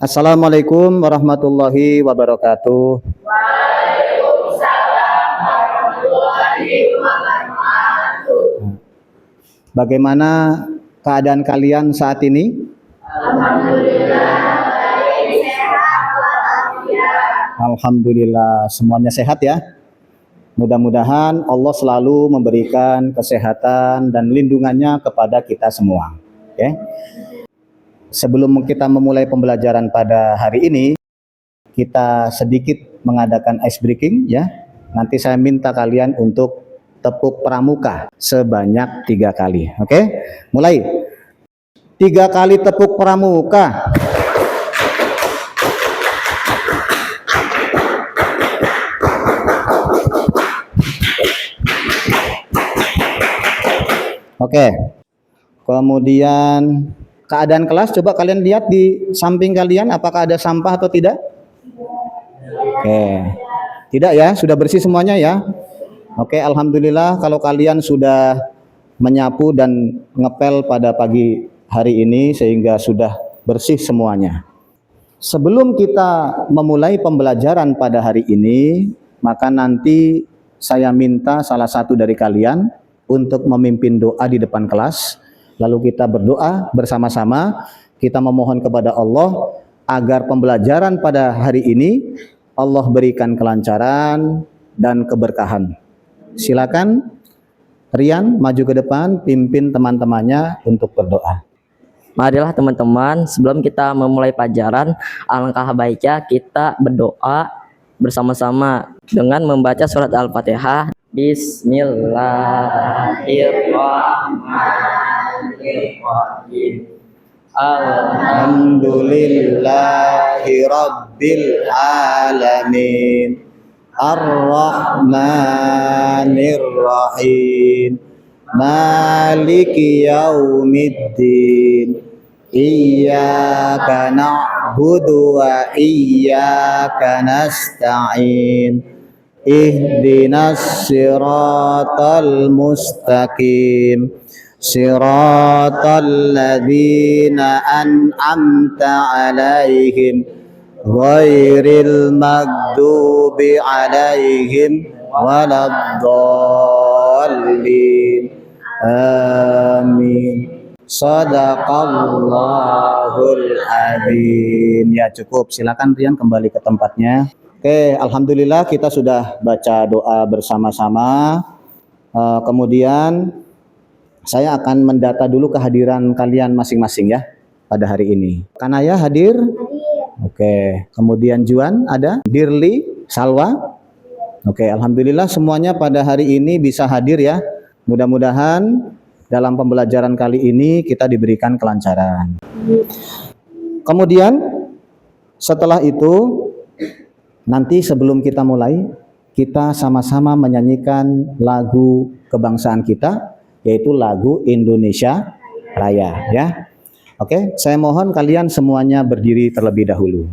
Assalamualaikum warahmatullahi wabarakatuh. Waalaikumsalam warahmatullahi wabarakatuh. Bagaimana keadaan kalian saat ini? Alhamdulillah, baik, sehat walafiat. Alhamdulillah, semuanya sehat ya. Mudah-mudahan Allah selalu memberikan kesehatan dan lindungannya kepada kita semua. Oke. Sebelum kita memulai pembelajaran pada hari ini, kita sedikit mengadakan ice breaking ya. Nanti saya minta kalian untuk tepuk pramuka sebanyak 3 kali. Oke? Mulai. 3 kali tepuk pramuka. Oke. Kemudian keadaan kelas, coba kalian lihat di samping kalian, apakah ada sampah atau tidak? Oke. Tidak ya, sudah bersih semuanya ya. Oke, alhamdulillah kalau kalian sudah menyapu dan ngepel pada pagi hari ini sehingga sudah bersih semuanya. Sebelum kita memulai pembelajaran pada hari ini, maka nanti saya minta salah satu dari kalian untuk memimpin doa di depan kelas. Lalu kita berdoa bersama-sama, kita memohon kepada Allah agar pembelajaran pada hari ini Allah berikan kelancaran dan keberkahan. Silakan Rian maju ke depan, pimpin teman-temannya untuk berdoa. Marilah teman-teman, sebelum kita memulai pelajaran, alangkah baiknya kita berdoa bersama-sama dengan membaca surat Al-Fatihah. Bismillahirrahmanirrahim. Alhamdulillahi Rabbil Alamin, Ar-Rahmanir Rahim, Maliki Yaumiddin, Iyyaka na'budu wa iyyaka nasta'in, Ihdinas siratal mustaqim, siratal ladzina an'amta alaihim, ghairil maghdubi alaihim waladdallin. Amin. Shadaqallahul adzim. Ya cukup, silakan Rian kembali ke tempatnya. Oke, alhamdulillah kita sudah baca doa bersama-sama. Kemudian saya akan mendata dulu kehadiran kalian masing-masing ya pada hari ini. Kanaya hadir? Oke, kemudian Juan ada? Dirli, Salwa? Oke, alhamdulillah semuanya pada hari ini bisa hadir ya. Mudah-mudahan dalam pembelajaran kali ini kita diberikan kelancaran. Kemudian setelah itu nanti sebelum kita mulai, kita sama-sama menyanyikan lagu kebangsaan kita, yaitu lagu Indonesia Raya ya. Oke, saya mohon kalian semuanya berdiri terlebih dahulu.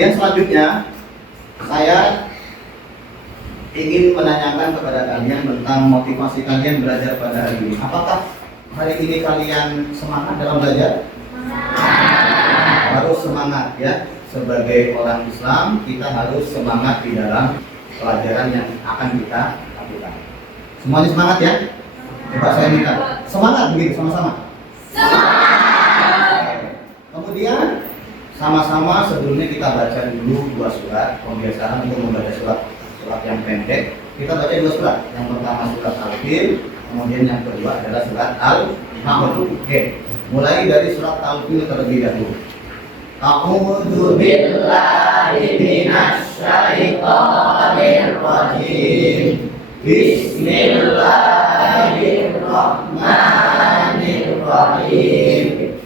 Kemudian selanjutnya saya ingin menanyakan kepada kalian tentang motivasi kalian belajar pada hari ini. Apakah hari ini kalian semangat dalam belajar? Harus semangat ya. Sebagai orang Islam kita harus semangat di dalam pelajaran yang akan kita lakukan. Semuanya semangat ya? Coba saya minta semangat begitu sama-sama. Kemudian sama-sama sebelumnya kita baca dulu 2 surat. Kebiasaan untuk membaca surat yang pendek. Kita baca 2 surat. Yang pertama surat Al-Fil, kemudian yang kedua adalah surat Al-Nahl. Oke. Mulai dari surat Al-Fil terlebih dahulu. A'udzu billahi minasy syaithanir rajim. Bismillahirrahmanirrahim.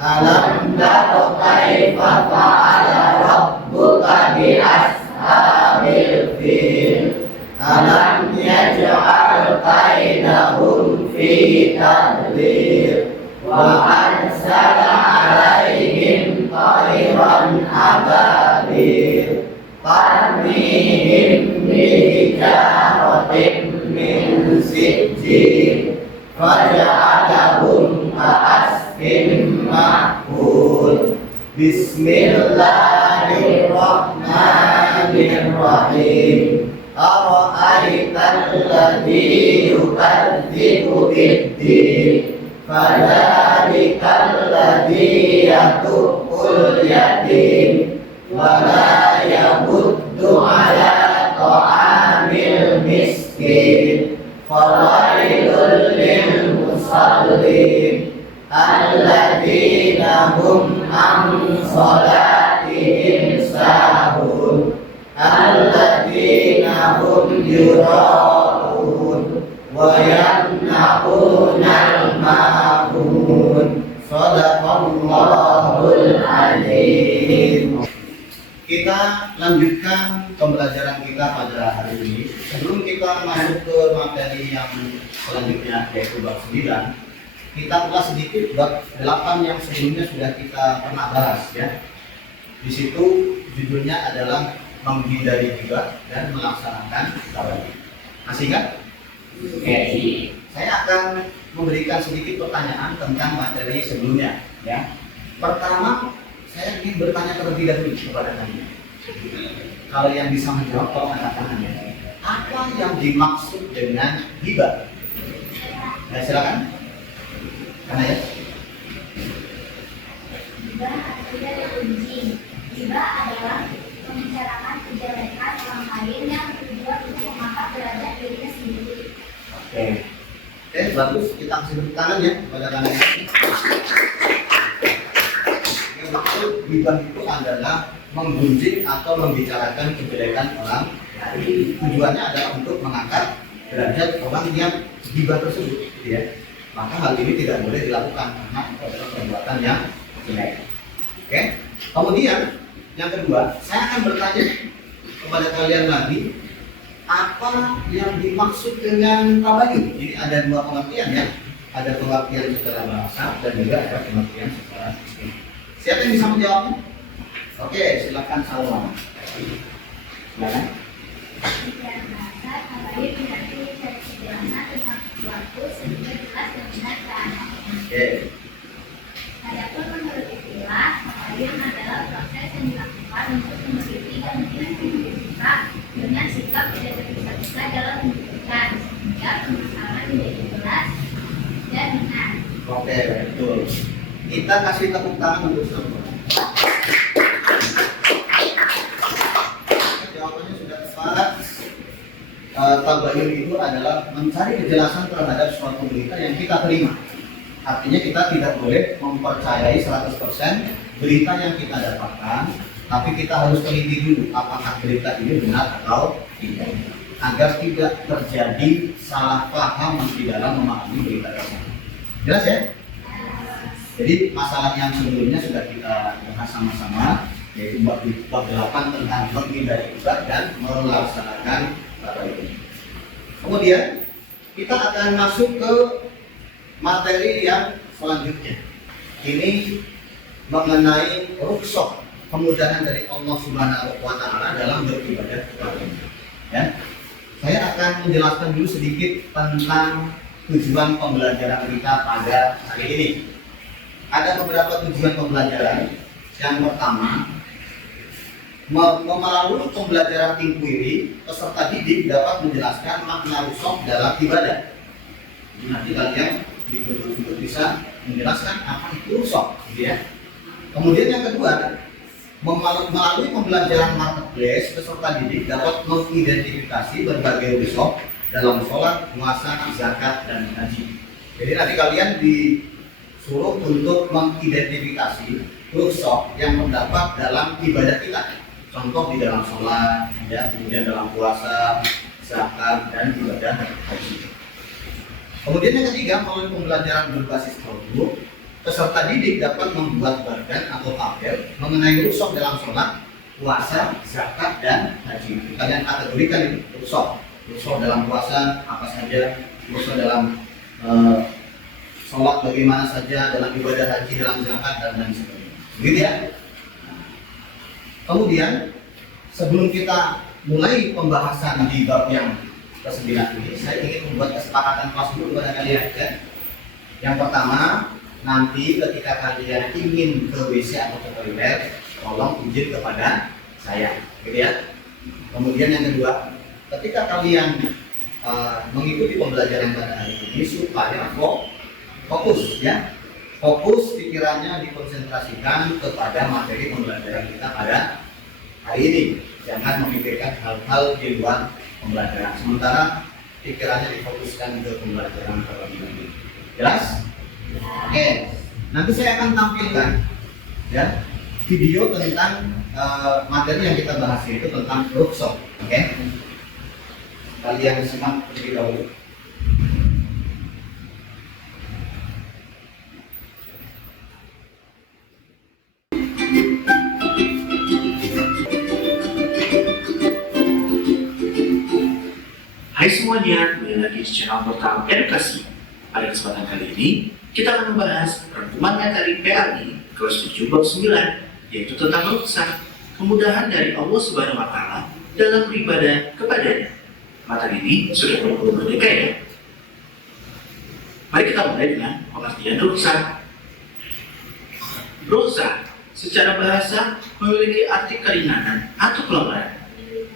Alam tara kaifa fa'ala rabbuka bi ashabil fil. Alam yaj'al kaidahum fi tadbir. Wa arsala 'alaihim tayran ababil tarmihim bihijaratin min sijjin faja'alahum ka'asfin ma'kul. Bismillahirrahmanirrahim. Ara'aital ladzi yukadzibu bid-din fadzalikal ladzi yatuqul yatim wa la yamuddu ala ta'amil miskin fawailul lil musallin alladzina hum an salatihim sahun alladzina hum yura'un wa yamna'unal ma'un. Shadaqallahul azim. Kita lanjutkan pembelajaran kita pada hari ini. Sebelum kita masuk ke materi yang selanjutnya yaitu bab 9, kita ulas sedikit bab 8 yang sebelumnya sudah kita pernah bahas ya. Di situ judulnya adalah menghindari ghibah dan melaksanakan tabayun. Masih ingat? Oke. Saya akan memberikan sedikit pertanyaan tentang materi sebelumnya ya. Pertama, saya ingin bertanya terlebih dahulu kepada kalian. Kalau yang bisa menjawab, tolong angkat tangannya. Apa yang dimaksud dengan ghibah? Ya, silakan. Karena ya. Ghibah artinya dibenci. Ghibah adalah membicarakan kejelekan orang lain yang bertujuan untuk mengangkat derajat dirinya sendiri. Oke. Oke, bagus. Kita kasih tepuk tangan ya kepada kalian. Yang betul, ghibah itu adalah menggunjing atau membicarakan kejelekan orang lain. Tujuannya adalah untuk mengangkat derajat orang yang ghibah tersebut, ya. Maka hal ini tidak boleh dilakukan karena itu adalah perbuatan yang jelek. Oke. Kemudian yang kedua, saya akan bertanya kepada kalian lagi, apa yang dimaksud dengan tabayun? Jadi ada 2 pengertian ya. Ada pengertian secara bahasa dan juga ada pengertian secara istilah. Siapa yang bisa menjawabnya? Oke, silakan Salma. Silakan. Secara bahasa, tabayun berarti mencari kejelasan tentang sesuatu sehingga jelas dan benar keadaannya. Oke. Adapun menurut istilah, tabayun adalah proses yang dilakukan untuk meneliti dan menidentifikasi dengan sikap tidak tergesa-gesa dalam menentukan sehingga permasalahan menjadi jelas dan benar. Oke, betul. Kita kasih tepuk tangan untuk Salma. Jawabannya sudah tepat. Tabayun itu adalah mencari kejelasan terhadap suatu berita yang kita terima. Artinya kita tidak boleh mempercayai 100% berita yang kita dapatkan, tapi kita harus teliti dulu apakah berita ini benar atau tidak, agar tidak terjadi salah paham di dalam memahami berita tersebut. Jelas ya? Jadi masalah yang sebelumnya sudah kita bahas sama-sama, yaitu bab 8 tentang menghindari ghibah dan melaksanakan tabayun. Kemudian kita akan masuk ke materi yang selanjutnya. Ini mengenai rukhsah kemudahan dari Allah Subhanahu wa taala dalam beribadah kepadanya. Ya. Saya akan menjelaskan dulu sedikit tentang tujuan pembelajaran kita pada hari ini. Ada beberapa tujuan pembelajaran. Yang pertama, melalui pembelajaran inquiry, peserta didik dapat menjelaskan makna rusuk dalam ibadah. Nanti kalian untuk bisa menjelaskan apa itu rusuk, gitu ya. Kemudian yang kedua, melalui pembelajaran marketplace, peserta didik dapat mengidentifikasi berbagai rusuk dalam sholat, puasa, zakat, dan haji. Jadi nanti kalian disuruh untuk mengidentifikasi rusuk yang terdapat dalam ibadah kita. Contoh di dalam sholat, ya, kemudian dalam puasa, zakat, dan ibadah haji. Kemudian yang ketiga, melalui pembelajaran berbasis produk, peserta didik dapat membuat bardan atau tabel mengenai rusuk dalam sholat, puasa, zakat, dan haji. Kalian kategorikan itu rusuk. Rusuk dalam puasa apa saja, rusuk dalam sholat bagaimana saja, dalam ibadah haji, dalam zakat, dan lain sebagainya. Begitu ya. Kemudian sebelum kita mulai pembahasan di bab yang ke-9 ini, saya ingin membuat kesepakatan kelas dulu kepada kalian. Ya. Yang pertama, nanti ketika kalian ingin ke WC atau ke toilet, tolong izin kepada saya, gitu ya. Kemudian yang kedua, ketika kalian mengikuti pembelajaran pada hari ini supaya fokus, ya, fokus pikirannya dikonsentrasikan kepada materi pembelajaran kita pada hari ini. Jangan memikirkan hal-hal di luar pembelajaran. Sementara pikirannya difokuskan ke pembelajaran terlebih dahulu. Jelas? Oke. Nanti saya akan tampilkan, ya, video tentang materi yang kita bahas itu tentang rusuk. Oke. Kalian simak terlebih dahulu. Hai semuanya, kembali lagi di channel portal edukasi. Pada kesempatan kali ini, kita akan membahas rangkuman materi PRI kelas 7 bab 9, yaitu tentang rukhsah, kemudahan dari Allah Subhanahu wa taala dalam beribadah kepadanya. Materi ini sudah berhubung merdeka ya. Mari kita mulai dengan pengertian rukhsah. Rukhsah secara bahasa memiliki arti keringanan atau pelonggaran.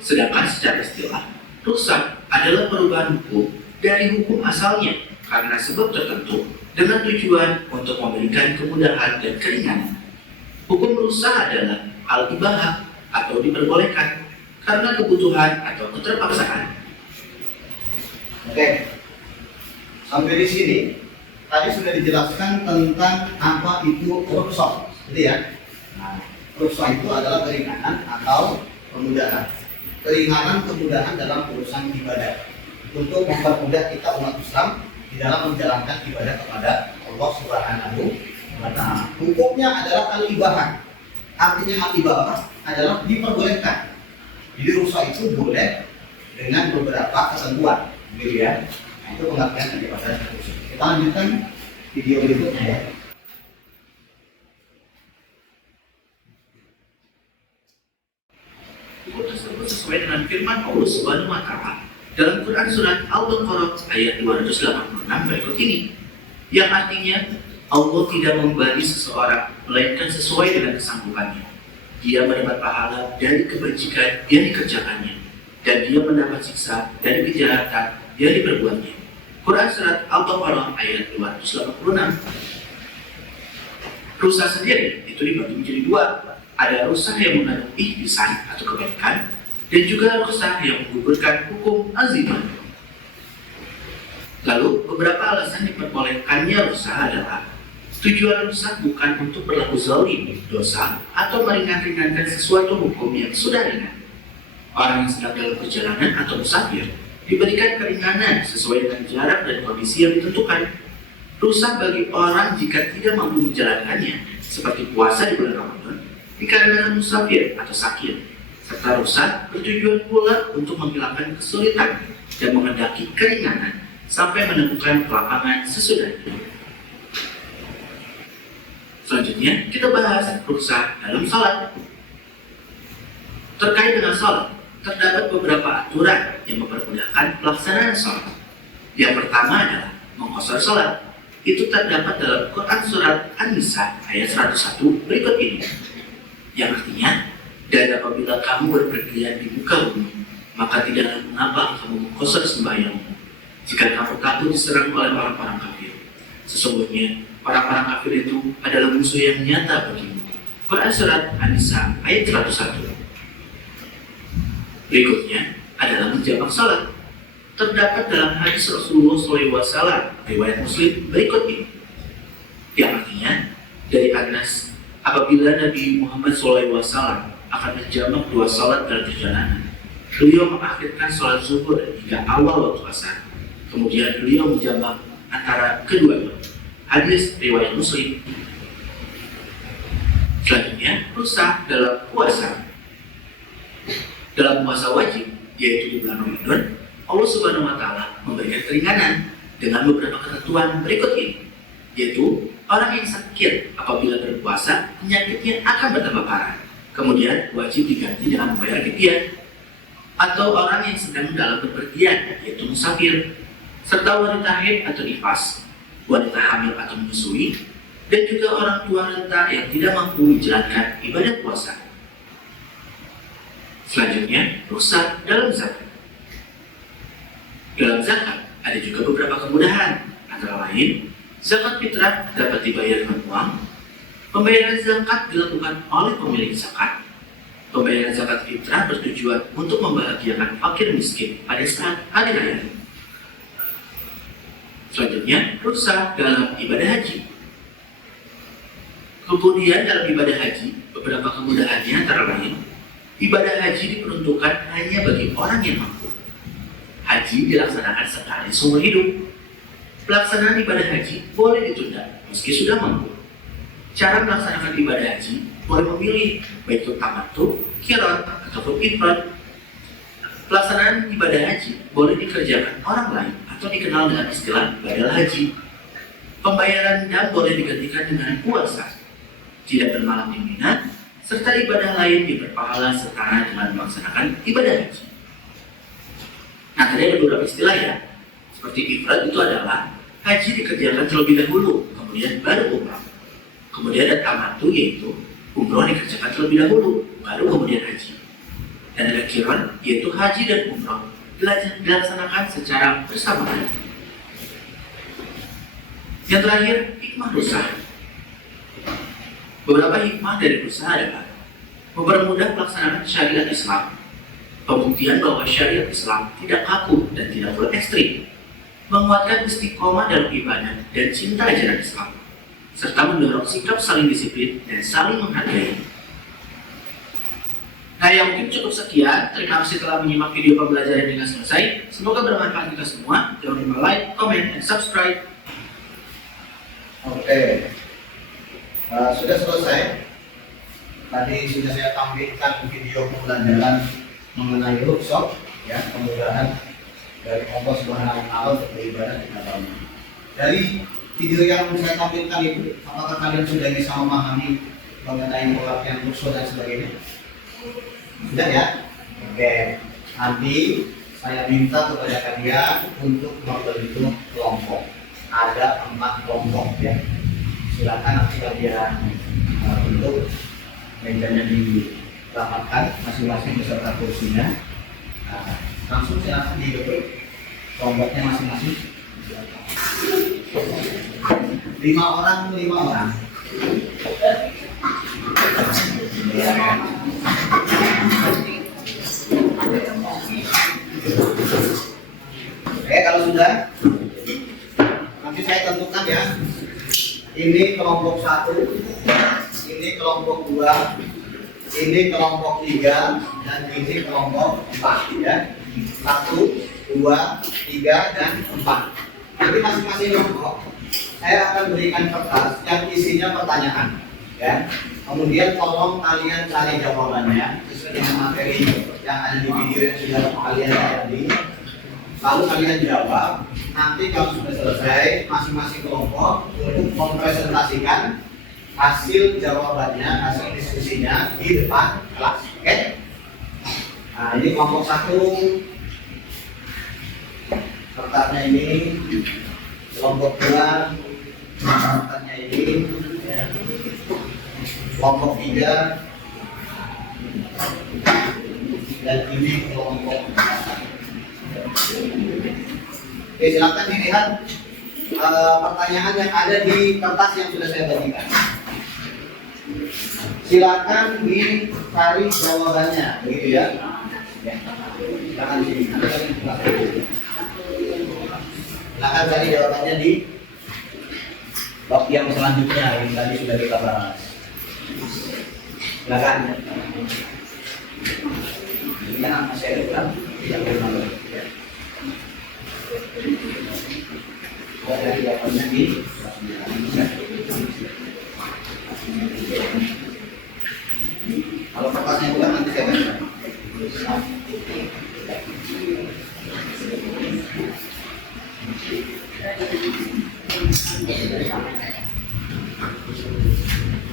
Sedangkan secara istilah, rukhsah adalah perubahan hukum dari hukum asalnya karena sebab tertentu dengan tujuan untuk memberikan kemudahan dan keringanan. Hukum rukhsah adalah hal ibahah atau diperbolehkan karena kebutuhan atau keterpaksaan. Oke. Sampai di sini tadi sudah dijelaskan tentang apa itu rukhsah, gitu ya. Nah, rukhsah itu adalah keringanan atau kemudahan. Keringanan kemudahan dalam urusan ibadah untuk mempermudah kita umat Islam di dalam menjalankan ibadah kepada Allah Subhanahu wa taala. Hukumnya adalah al-ibahah. Artinya al-ibahah adalah diperbolehkan. Jadi rukhsah itu boleh dengan beberapa ketentuan, gitu ya. Nah, itu pengertian daripada rukhsah. Kita lanjutkan video berikutnya ya. Hukum tersebut sesuai dengan firman Allah Subhanahu wa taala dalam Quran surat Al-Baqarah ayat 286 berikut ini, yang artinya Allah tidak membebani seseorang melainkan sesuai dengan kesanggupannya. Dia mendapat pahala dari kebajikan yang dikerjakannya, dan dia mendapat siksa dari kejahatan yang diperbuatnya. Quran surat Al-Baqarah ayat 286. Rukhsah sendiri itu dibagi menjadi dua. Ada rukhsah yang mengandung ihsan atau kebaikan, dan juga rukhsah yang menggugurkan hukum azimah. Lalu beberapa alasan diperbolehkannya rukhsah adalah tujuan rukhsah bukan untuk berlaku zalim, dosa, atau meringan-ringankan sesuatu hukum yang sudah ringan. Orang yang sedang dalam perjalanan atau musafir diberikan keringanan sesuai dengan jarak dan kondisi yang ditentukan. Rukhsah bagi orang jika tidak mampu menjalankannya, seperti puasa di bulan Ramadan, dikarenakan musafir atau sakit, serta rukhsah bertujuan pula untuk menghilangkan kesulitan dan menghendaki keringanan sampai menemukan kelapangan sesudahnya. Selanjutnya kita bahas rukhsah dalam salat. Terkait dengan sholat, terdapat beberapa aturan yang mempermudahkan pelaksanaan sholat. Yang pertama adalah mengqashar sholat. Itu terdapat dalam Quran Surat An-Nisa ayat 101 berikut ini. Yang artinya, dan apabila kamu berpergian di muka bumi, maka tidaklah mengapa kamu mengqashar sembahyangmu jika kamu takut diserang oleh orang-orang kafir. Sesungguhnya, orang-orang kafir itu adalah musuh yang nyata bagimu. Quran Surat An-Nisa ayat 101. Berikutnya adalah menjamak salat. Terdapat dalam hadis Rasulullah SAW riwayat Muslim berikut ini, yang artinya dari Anas, apabila Nabi Muhammad SAW akan menjamak 2 salat dalam perjalanan, beliau mengakhirkan salat zuhur hingga awal waktu asar. Kemudian beliau menjamak antara keduanya. Hadis riwayat Muslim. Selanjutnya, rusak dalam puasa. Dalam puasa wajib, yaitu di bulan Ramadan, Allah Subhanahu wa Ta'ala memberikan keringanan dengan beberapa ketentuan berikut ini, yaitu orang yang sakit apabila berpuasa, penyakitnya akan bertambah parah, kemudian wajib diganti dengan membayar fidyah, atau orang yang sedang dalam bepergian, yaitu musafir, serta wanita haid atau nifas, wanita hamil atau menyusui, dan juga orang tua renta yang tidak mampu menjalankan ibadah puasa. Selanjutnya, rusak dalam zakat. Dalam zakat ada juga beberapa kemudahan, antara lain zakat fitrah dapat dibayar dengan uang, pembayaran zakat dilakukan oleh pemilik zakat, pembayaran zakat fitrah bertujuan untuk membahagiakan fakir miskin pada saat hari raya. Selanjutnya, rusak dalam ibadah haji. Kemudian dalam ibadah haji, beberapa kemudahannya antara lain, ibadah haji diperuntukkan hanya bagi orang yang mampu. Haji dilaksanakan sekali seumur hidup. Pelaksanaan ibadah haji boleh ditunda meski sudah mampu. Cara melaksanakan ibadah haji boleh memilih baik itu tamattu, qiran, ataupun ifrad. Pelaksanaan ibadah haji boleh dikerjakan orang lain atau dikenal dengan istilah badal haji. Pembayaran dam boleh digantikan dengan puasa, tidak bermalam di Mina, serta ibadah lain diberpahala setara dengan melaksanakan ibadah haji. Nah, tadi ada beberapa istilah ya. Seperti ifrad itu adalah haji dikerjakan terlebih dahulu, kemudian baru umrah. Kemudian ada tamattu, yaitu umrah dikerjakan terlebih dahulu, baru kemudian haji. Dan ada qiran, yaitu haji dan umrah dilaksanakan secara bersamaan. Yang terakhir, hikmah rusak. Beberapa hikmah dari rusak adalah mempermudah pelaksanaan syariat Islam, pembuktian bahwa syariat Islam tidak kaku dan tidak pula ekstrim, menguatkan istiqomah dalam ibadah dan cinta ajaran Islam, serta mendorong sikap saling disiplin dan saling menghargai. Nah, yang mungkin cukup sekian. Terima kasih telah menyimak video pembelajaran dengan selesai. Semoga bermanfaat kita semua. Jangan lupa like, comment, dan subscribe. Oke. Sudah selesai. Tadi sudah saya tampilkan video pembelajaran mengenai rukshoh, ya, kemudahan dari Allah Subhanahu wa Ta'ala untuk beribadah di dalamnya. Dari video yang saya tampilkan itu, apakah kalian sudah bisa memahami mengenai pengertian rukshoh dan sebagainya? Sudah ya? Oke. Nanti saya minta kepada kalian untuk membentuk kelompok. Ada 4 kelompok ya. Silakan nanti kalian bentuk, mejanya dirapatkan masing-masing beserta kursinya. Nah, langsung silakan dibentuk kelompoknya masing-masing. 5 orang. Ya. Oke, kalau sudah, nanti saya tentukan ya. Ini kelompok 1, ini kelompok 2, ini kelompok 3, dan ini kelompok 4 ya. 1, 2, 3, dan 4. Nanti masing-masing kelompok saya akan berikan kertas yang isinya pertanyaan ya. Kemudian tolong kalian cari jawabannya sesuai dengan materi yang ada di video yang sudah kalian lihat. Lalu kalian jawab. Nanti kalau sudah selesai, masing-masing kelompok untuk mempresentasikan hasil jawabannya, hasil diskusinya di depan kelas. Oke? Nah, ini kelompok 1 kertasnya ini, kelompok 2 kertasnya ini, kelompok 3 dan ini kelompok 4. Oke, silakan dilihat pertanyaan yang ada di kertas yang sudah saya bagikan. Silakan dicari jawabannya, begitu ya. Silakan di sini. Silakan cari jawabannya di bab yang selanjutnya yang tadi sudah kita bahas. Silakan. Ya, masih ada kurang? Tidak boleh. Dari jawabannya di kalau kertasnya bukan nanti saya baca.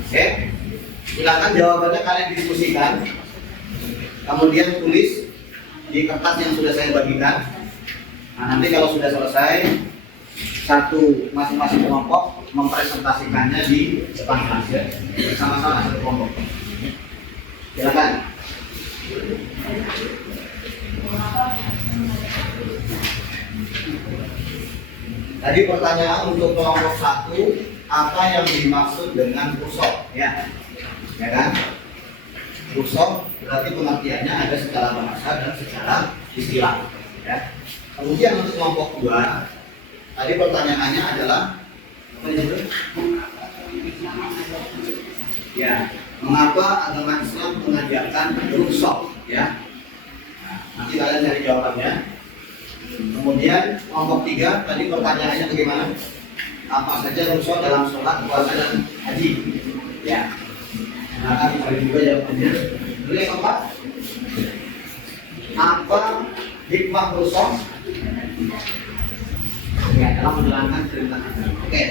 Oke, silakan jawabannya kalian diskusikan, kemudian tulis di kertas yang sudah saya bagikan. Nah, nanti kalau sudah selesai, masing-masing kelompok mempresentasikannya di depan kelas ya, bersama-sama satu kelompok. Silakan. Tadi pertanyaan untuk kelompok 1, apa yang dimaksud dengan rusok? Ya kan? Rusok berarti pengertiannya ada secara bahasa dan secara istilah. Ya. Kemudian untuk kelompok 2, tadi pertanyaannya adalah apa itu? Ya, mengapa agama Islam mengajarkan rusok? Ya, nah, nanti kalian cari jawabannya. Kemudian kelompok 3, tadi pertanyaannya bagaimana? Apa saja rusok dalam sholat, puasa dan haji? Ya, nah kan cari juga jawabannya. Dulu yang keempat, apa hikmah rusok? Ya, dalam menjalankan perintah kita. Oke,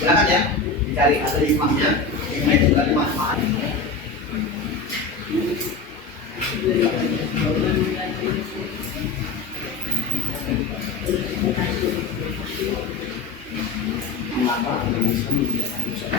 silakan ya, dicari ada hikmahnya. Hikmah itu berarti manfaat. Mengapa agama Islam mengajarkan rusok?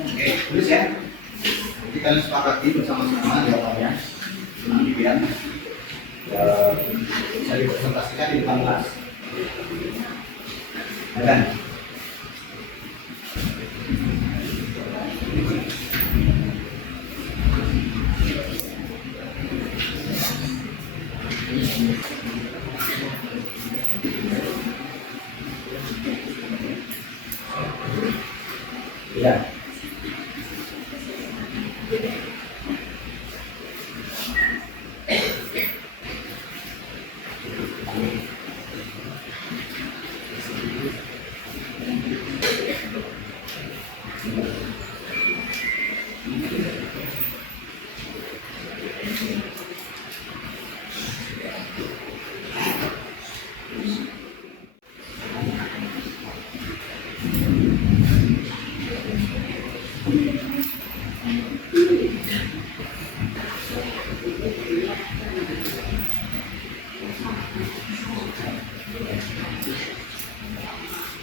Oke, tulis ya. Jadi kalian sepakati bersama-sama jawabannya. Nanti biar bisa dipresentasikan di depan kelas. Ya kan? Ya.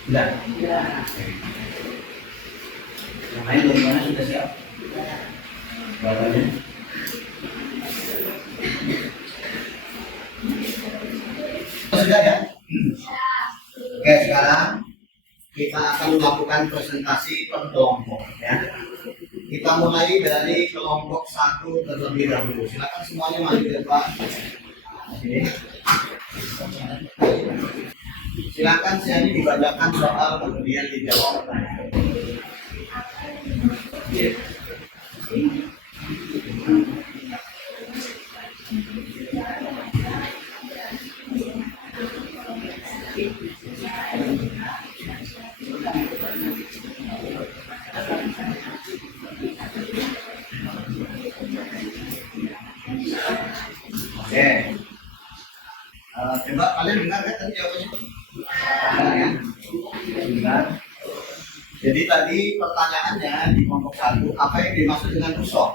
Sudah. Yang lain bagaimana, sudah siap? Jawabannya? Sudah ya? Oke, sekarang kita akan melakukan presentasi per kelompok ya. Kita mulai dari kelompok 1 terlebih dahulu. Silakan semuanya maju ke depan. Sini. Silakan sini dibacakan soal kemudian dijawab. Jadi tadi pertanyaannya di kelompok 1, apa yang dimaksud dengan rukhsah?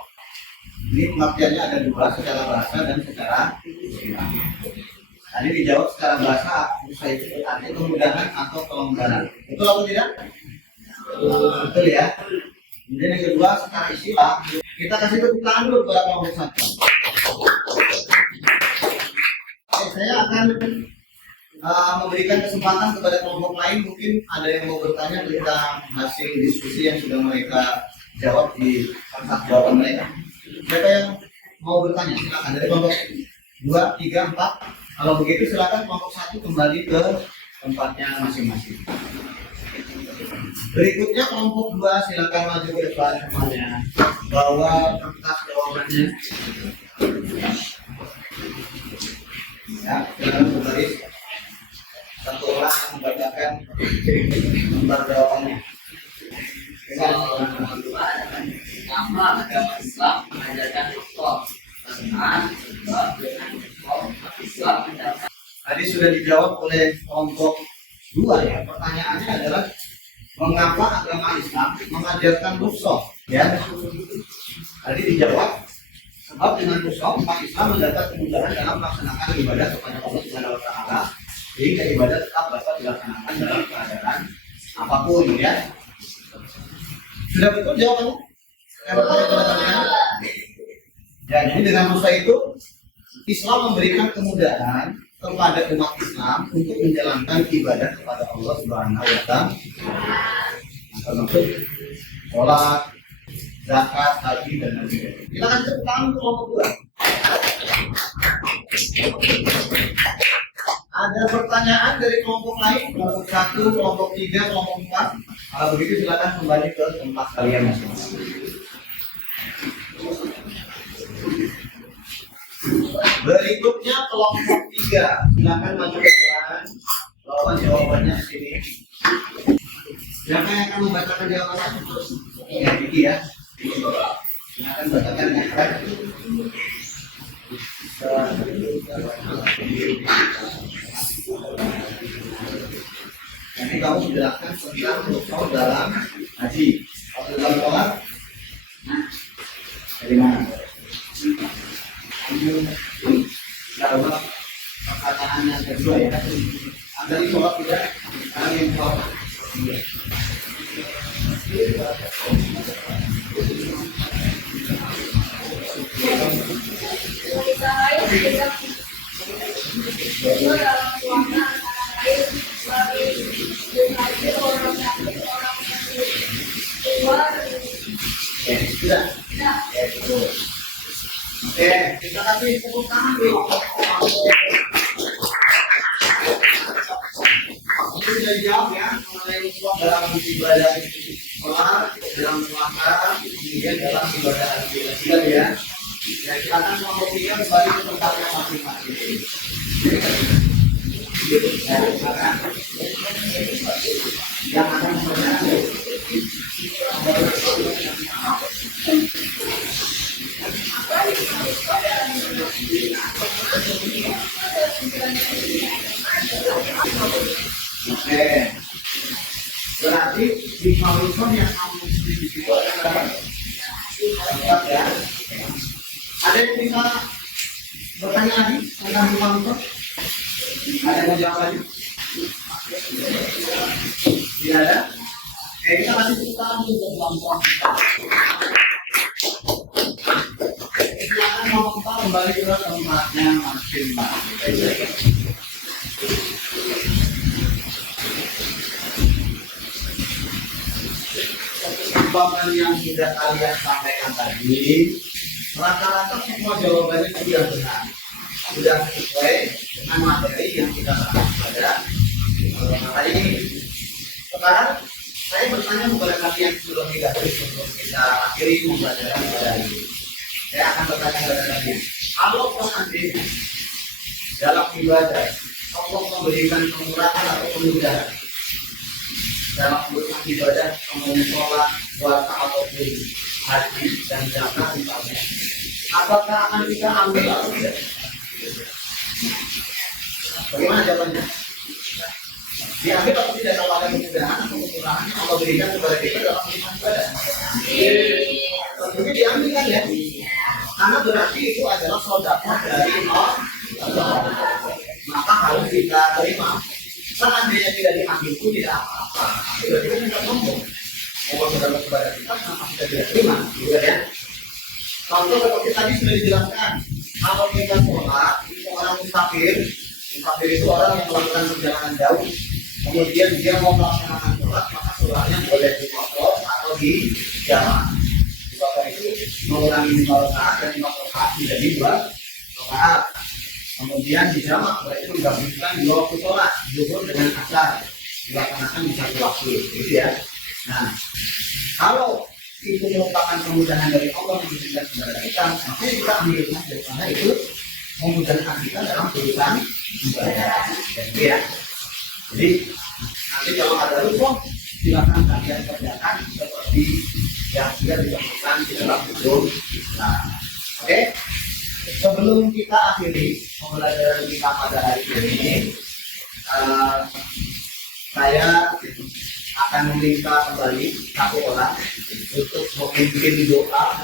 Ini pengertiannya ada dua, secara bahasa dan secara istilah. Tadi dijawab secara bahasa, rukhsah itu berarti kemudahan atau kelonggaran. Betul atau tidak? Betul ya. Kemudian yang kedua, secara istilah, kita kasih tepuk tangan dulu kepada kelompok 1. Saya akan memberikan kesempatan kepada kelompok lain, mungkin ada yang mau bertanya tentang hasil diskusi yang sudah mereka jawab di kotak jawaban mereka. Siapa yang mau bertanya? Silakan dari kelompok 2, 3, 4. Kalau begitu silakan kelompok 1 kembali ke tempatnya masing-masing. Berikutnya kelompok 2 silakan maju ke depan semuanya. Bawa kertas jawabannya. Ya, silakan berbaris. Satu orang membacakan lembar jawabannya. Nama agama Islam mengajarkan rukhsah karena sebab dengan rukhsah Islam mendapat. Tadi sudah dijawab oleh kelompok 2 ya. Pertanyaannya adalah mengapa agama Islam mengajarkan rukhsah? Ya. Tadi dijawab sebab dengan rukhsah umat Islam mendapat kemudahan dalam melaksanakan ibadah kepada Allah Subhanahu wa taala, sehingga ibadah tetap dapat dilaksanakan dalam keadaan apapun ya. Sudah betul jawabannya? Saya bertanya kepada kalian. Ya, jadi dengan rukhsah itu Islam memberikan kemudahan kepada umat Islam untuk menjalankan ibadah kepada Allah Subhanahu wa taala. Termasuk sholat, zakat, haji dan lain-lain. Kita akan tepuk tangan untuk kelompok 2. Ada pertanyaan dari kelompok lain, kelompok 1, kelompok 3, kelompok 4. Kalau begitu silakan kembali ke tempat kalian masing-masing. Berikutnya kelompok 3, silakan maju ke depan. Bawa jawabannya ke sini. Siapa yang akan membacakan jawabannya? Ya, Diki ya. Silakan bacakan yang keras. Nanti kamu menjelaskan tentang rukhsah dalam haji atau dalam sholat. Dari mana? Jawab perkataan yang kedua ya. Anda di sholat tidak? Kalian yang sholat. Sudah? Oke, kita kasih tepuk tangan dulu. Ini sudah dijawab ya mengenai rukhsah dalam ibadah sholat, dalam puasa, kemudian dalam ibadah haji. Sudah ya? Ya, kita akan kelompok 3 kembali ke tempatnya masing-masing. Ya, silakan. Yang akan membacakan. Oke, berarti di Maulison yang kamu di situ adalah tempat ya. Ada yang bisa bertanya lagi tentang di Maulison? Ada yang mau jawab lagi? Tidak ada? Oke, kita kasih tepuk tangan untuk kelompok. Silakan kelompok kembali ke tempatnya masing-masing. Jawaban yang sudah kalian sampaikan tadi, rata-rata semua jawabannya sudah benar, sudah sesuai dengan materi yang kita bahas pada hari ini. Sekarang saya bertanya kepada kalian terlebih dahulu sebelum kita akhiri pembelajaran pada hari ini. Saya akan bertanya kepada kalian, kalau seandainya dalam ibadah Allah memberikan kemurahan atau kemudahan dalam urusan ibadah, kemudian sholat, puasa ataupun haji dan zakat misalnya, apakah akan kita ambil atau tidak? Bagaimana jawabannya? Diambil atau tidak kalau ada kemudahan atau kekurangan yang Allah berikan kepada kita dalam beriman ibadah? Tentunya diambil kan ya? Karena berarti itu adalah sedekah dari Allah. Maka harus kita terima. Seandainya tidak diambil pun tidak apa-apa. Itu berarti kan tidak sombong. Allah sedekah kepada kita, kenapa kita tidak terima? Gitu ya. Contoh seperti tadi sudah dijelaskan. Kalau kita sholat, itu orang musafir. Musafir itu orang yang melakukan perjalanan jauh. Kemudian dia mau melaksanakan sholat, maka sholatnya boleh dipotong atau di jalan. Dipotong itu mengurangi 5 rakaat dan 5 rakaat menjadi 2 rakaat. Kemudian di jamak berarti menggabungkan 2 waktu sholat, zuhur dengan asar, dilaksanakan di satu waktu, gitu ya. Nah, kalau itu merupakan kemudahan dari Allah yang diberikan kepada kita, maka kita ambil saja karena itu memudahkan kita dalam urusan ibadah. Gitu ya. Jadi nanti kalau ada rusuh, silakan kalian kerjakan seperti yang sudah disebutkan di dalam buku. Nah, oke. Sebelum kita akhiri pembelajaran kita pada hari ini, saya akan meminta kembali satu orang untuk memimpin doa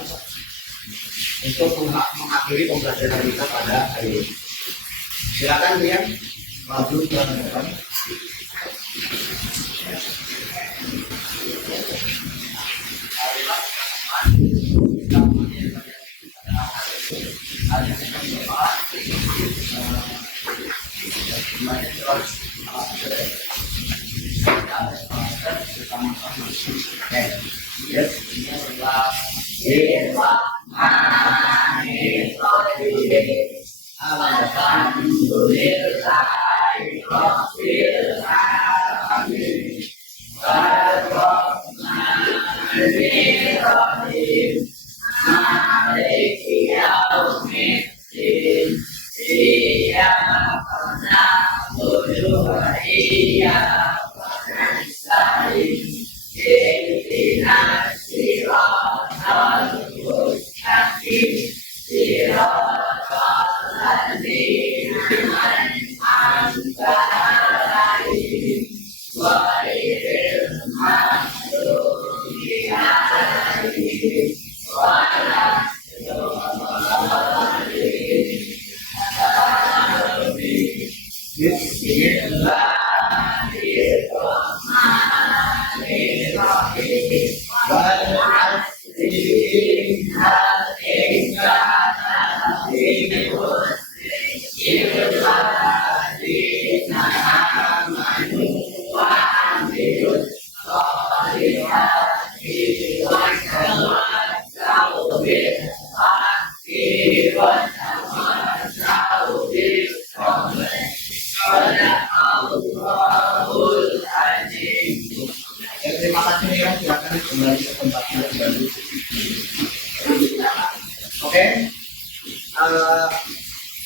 untuk mengakhiri pembelajaran kita pada hari ini. Silakan Rian, maju ke depan. Terima kasih ya, silakan kembali ke tempatnya kembali. Oke,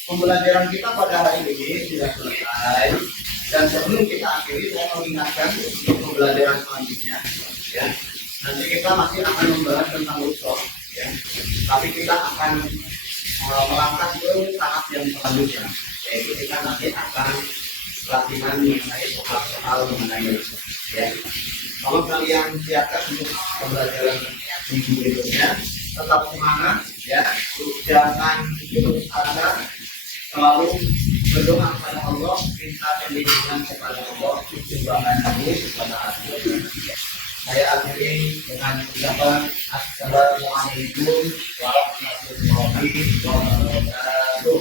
pembelajaran kita pada hari ini sudah selesai. Dan sebelum kita akhiri, saya mengingatkan untuk pembelajaran selanjutnya. Ya, nanti kita masih akan membahas tentang rusuh. Ya, tapi kita akan melangkah ke tahap yang selanjutnya, yaitu kita nanti akan latihan mengenai soal-soal mengenai rusuh. Ya. Kalau kalian siapkan untuk pembelajaran minggu berikutnya, tetap semangat ya, jangan putus asa, selalu berdoa kepada Allah, minta perlindungan kepada Allah, sumbangan kamu kepada Allah. Saya akhiri dengan ucapan Assalamualaikum warahmatullahi wabarakatuh.